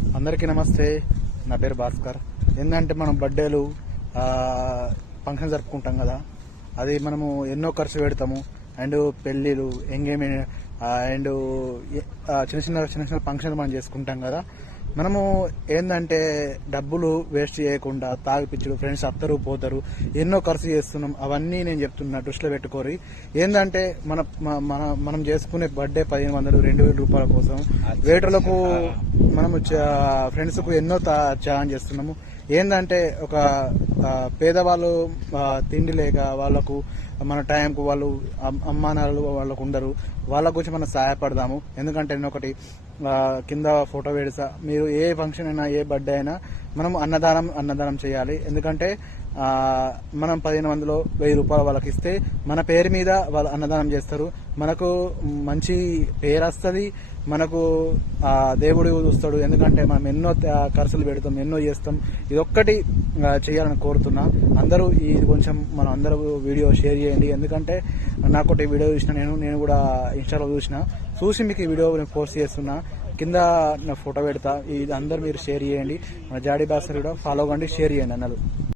అందరికీ నమస్తే. నా పేరు భాస్కర్. ఏంటంటే మనం బర్త్డేలు ఫంక్షన్ జరుపుకుంటాం కదా. అది మనము ఎన్నో ఖర్చు పెడతాము. అండ్ పెళ్ళిళ్ళు ఎంగేజ్మెంట్ అండ్ చిన్న చిన్న చిన్న చిన్న ఫంక్షన్లు మనం చేసుకుంటాం కదా. మనము ఏంటంటే డబ్బులు వేస్ట్ చేయకుండా తాగిపిచ్చుడు ఫ్రెండ్స్ అత్తరు పోతారు ఎన్నో ఖర్చు చేస్తున్నాం అవన్నీ నేను చెప్తున్నా దృష్టిలో పెట్టుకోరి. ఏంటంటే మన మన మనం చేసుకునే బర్త్డే పదిహేను వందలు రెండు వేల రూపాయల కోసం వేటర్లకు మనము ఫ్రెండ్స్కు ఎన్నో ఛాలెంజ్ చేస్తున్నాము. ఏంటంటే ఒక పేదవాళ్ళు తిండి లేక వాళ్ళకు మన టైంకు వాళ్ళు అమ్మానాలు వాళ్ళకు ఉండరు. వాళ్ళ గురించి మనం సహాయపడదాము. ఎందుకంటే నేను ఒకటి కింద ఫోటో వేడుసా మీరు ఏ ఫంక్షన్ అయినా ఏ బర్త్డే అయినా మనం అన్నదానం అన్నదానం చేయాలి. ఎందుకంటే మనం పదిహేను వందలు వెయ్యి రూపాయలు వాళ్ళకి ఇస్తే మన పేరు మీద వాళ్ళు అన్నదానం చేస్తారు. మనకు మంచి పేరు వస్తుంది. మనకు ఆ దేవుడు చూస్తాడు. ఎందుకంటే మనం ఎన్నో ఖర్చులు పెడతాం ఎన్నో చేస్తాం. ఇదొక్కటి చేయాలని కోరుతున్నా. అందరూ ఈ కొంచెం మనం అందరూ వీడియో షేర్ చేయండి. ఎందుకంటే నాకు ఒకటి వీడియో చూసిన నేను నేను కూడా ఇన్స్టాలో చూసిన. చూసి మీకు ఈ వీడియో నేను పోస్ట్ చేస్తున్నా. కింద నా ఫోటో పెడతా. ఇది అందరూ మీరు షేర్ చేయండి. మన జాడీ బాసర్ కూడా ఫాలో కండి షేర్ చేయండి అన్నలు.